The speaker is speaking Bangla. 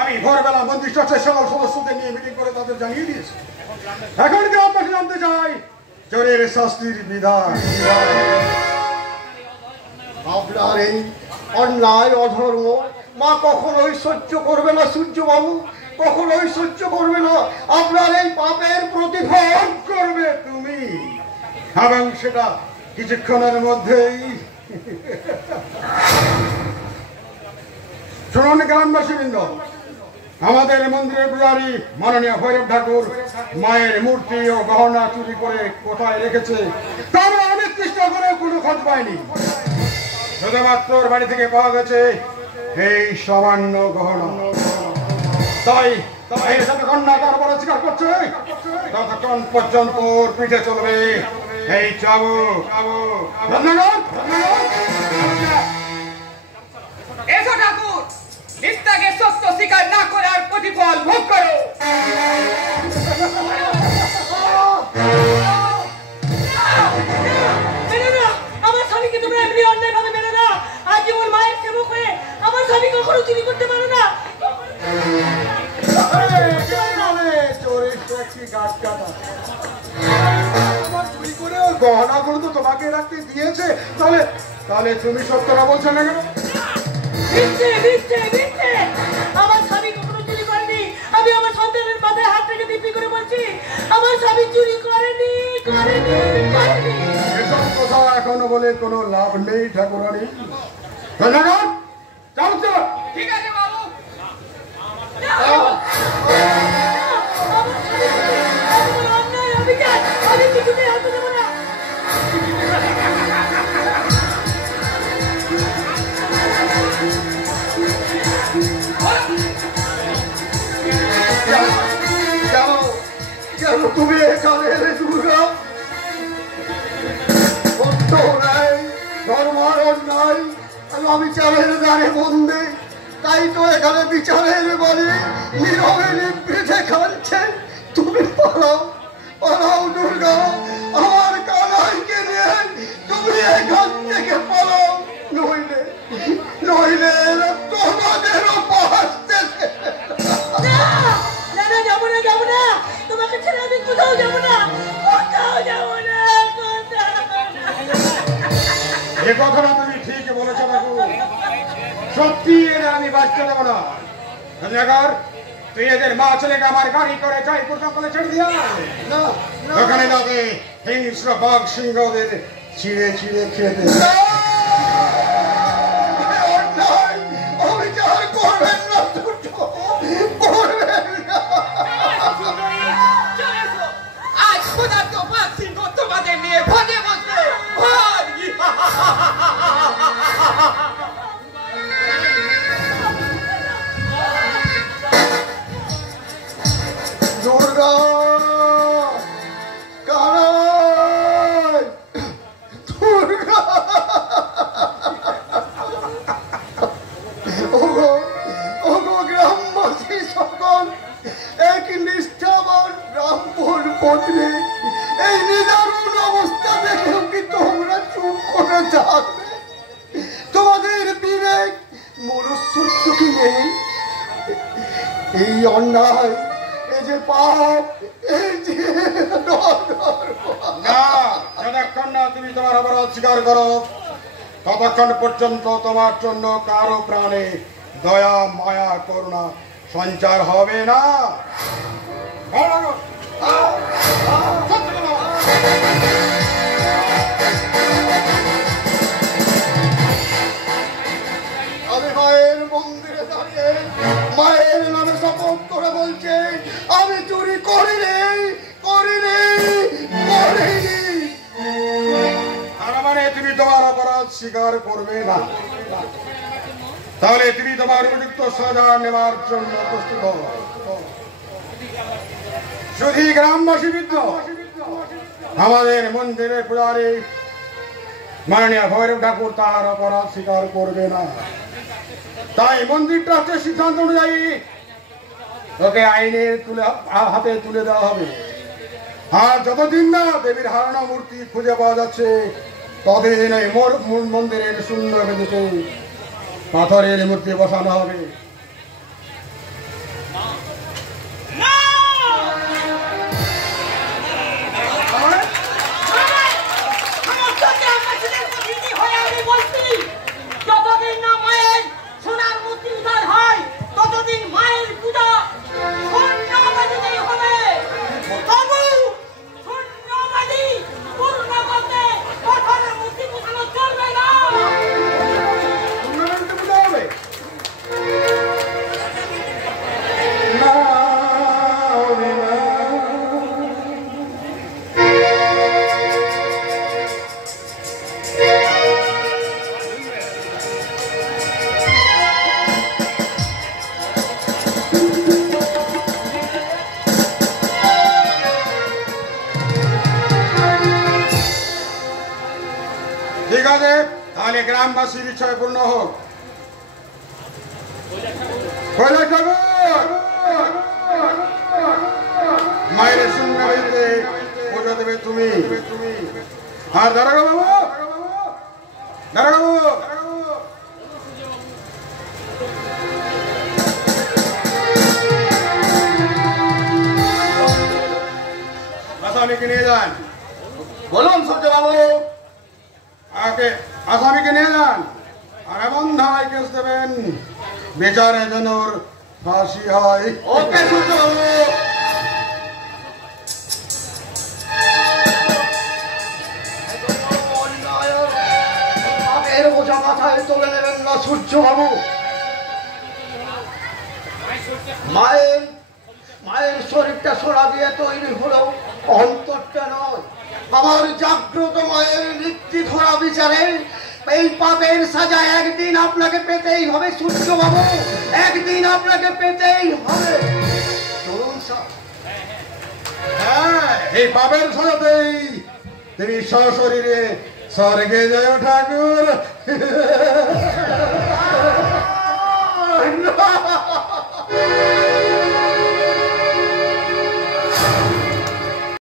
আমি ভোরবেলা মন্দির ট্রাস্টের সকল সদস্যদের নিয়ে মিটিং করে তাদের জানিয়ে দিয়েছি। এখন গ্রামবাসী জানতে চাই চোরের শাস্তির বিধান। আপনার এই অন্যায় অধর্ম মা কখনোই সহ্য করবে না সূর্যবাবু, কখনোই সহ্য করবে না। আপনার এই পাপের প্রতিফল করবে তুমি, এবং সেটা কিছুক্ষণের মধ্যেই। শুনুন গ্রামবাসীবৃন্দ, আমাদের মন্দিরের পূজারী মাননীয় ভৈরব ঠাকুর মায়ের মূর্তি ও গহনা চুরি করে কোথায় রেখেছে তার অনেক চেষ্টা করে কোনো খোঁজ পায়নি। শুধুমাত্র ওর বাড়ি থেকে পাওয়া গেছে এই সামান্য গহনা। তাই যতক্ষণ না তার বড় স্বীকার করছে ততক্ষণ পর্যন্ত ওর পিঠে চলবে এই চাবুক। ধন্যবাদ। এসো ঠাকুর, মিথ্যাকে সত্য স্বীকার না করে আর প্রতিফল ভোগ করো। আমার স্বামীকে তোমরা এমনি অন্যায় ভাবে মেনে না। আজ ওর মায়ের সেবক হয়ে আমার স্বামী কখনো চুরি করতে পারো না। গহনাগুলো তো তোমাকে রাখতে দিয়েছে, তাহলে তাহলে তুমি সত্যটা বলছো না কেন? আমার স্বামী কখনো চুরি করেনি। আমি আমার সন্তানের মাথায় হাত রেখে দিব্যি করে বলছি আমার স্বামী চুরি করেনি। এসব কথা এখনো বলে কোনো লাভ নেই ঠাকুরানী। ধন্যবাদ। ঠিক আছে বাবু। আমি কিছুতেই হাত দেবো না। কেন তুমি এখানে এলে দুর্গা? সত্য নাই, ধর্মার অন্যায়, আমি চালের দ্বারে বন্দে, তাই তো এখানে বিচারের বলে নীরবে নিভৃতে খাচ্ছে। তুমি পালাও, পালাও দুর্গা, আমার কানাইকে নিয়ে তুমি এখান থেকে পালাও, নইলে নইলে তোমাদেরও পাহাড়তে। যাবো না, তোমাকে ছেড়ে আমি কোথাও যাবো না। এ কথাটা তুমি ঠিক বলেছো বাবু, সত্যি এদের আমি বাঁচতে দেবো না। ধন্যবাদ। তুই এদের মা ছেলেকে আমার গাড়ি করে জয়পুর জঙ্গলে ছেড়ে দিয়া ওখানে যাবে হিংস্র বাঘ সিংহদের ছিঁড়ে ছিঁড়ে খেতে। অবিচার করবেন না, করবেন না। আজ ক্ষুধার্ত বাঘ সিংহ তোমাদের মেয়ে ভোজে বসবে। দুর্গা, কানাই, দুর্গা। ওগো গ্রামবাসী সকল, এক নিষ্ঠাবান ব্রাহ্মণ পত্নী এই নিদারুণ অবস্থা দেখেও কি তোমরা চুপ করে থাকবে? তোমাদের বিবেক মনুষ্যত্ব কি নেই? এই অন্যায়, এই যে পাপ, এই যে না, যতক্ষণ না তুমি তোমার অপরাধ স্বীকার করো ততক্ষণ পর্যন্ত তোমার জন্য কারো প্রাণে দয়া মায়া করুণা সঞ্চার হবে না। আমি মায়ের মন্দিরে দাঁড়িয়ে মায়ের নামে শপথ করে বলছি আমি চুরি করিনি, করিনি, করিনি। তার মানে তুমি তোমার অপরাধ স্বীকার করবে না, তাহলে তুমি তোমার উপযুক্ত সাজা নেওয়ার জন্য প্রস্তুত হও। শুধু গ্রামবাসী বৃদ্ধ, আমাদের মন্দিরের পূজারী মাননীয় ভৈরব ঠাকুর তার অপরাধ স্বীকার করবে না। তাই মন্দির ট্রাস্টের সিদ্ধান্ত অনুযায়ী ওকে আইনে হাতে তুলে দেওয়া হবে। আর যতদিন না দেবীর হারানো মূর্তি খুঁজে পাওয়া যাচ্ছে ততদিন এই মন্দিরের সুন্দর বেদিতে পাথরের মূর্তি বসানো হবে। তাহলে গ্রামবাসীর ইচ্ছায় পূর্ণ হোক। কৈলাস ঠাকুর, মায়ের শূন্য হইতে পুজো দেবে তুমি। আর দারোগা বাবু, দারোগা বাবু, আসামিকে নিয়ে যান। বলুন সূর্য বাবু। আসামিকে নিয়ে যান আর এমন ধারায় কেস দেবেন বিচারে যেন ওর ফাঁসি হয়। ওকে সূর্য বাবু। পাপের বোঝা মাথায় তুলে নেবেন না সূর্য বাবু। মায়ের শরীরটা সোনা দিয়ে তৈরি হলো, অন্তরটা নয়। আমার জাগ্রত মায়ের মৃত্যু ধরা বিচারে এই পাপের সাজা একদিন আপনাকে পেতেই হবে সূর্য বাবু, একদিন আপনাকে পেতেই হবে। চলুন স্যার। হ্যাঁ, এই পাপের সাজাতেই তুমি সশরীরে স্বর্গে যায় ঠাকুর।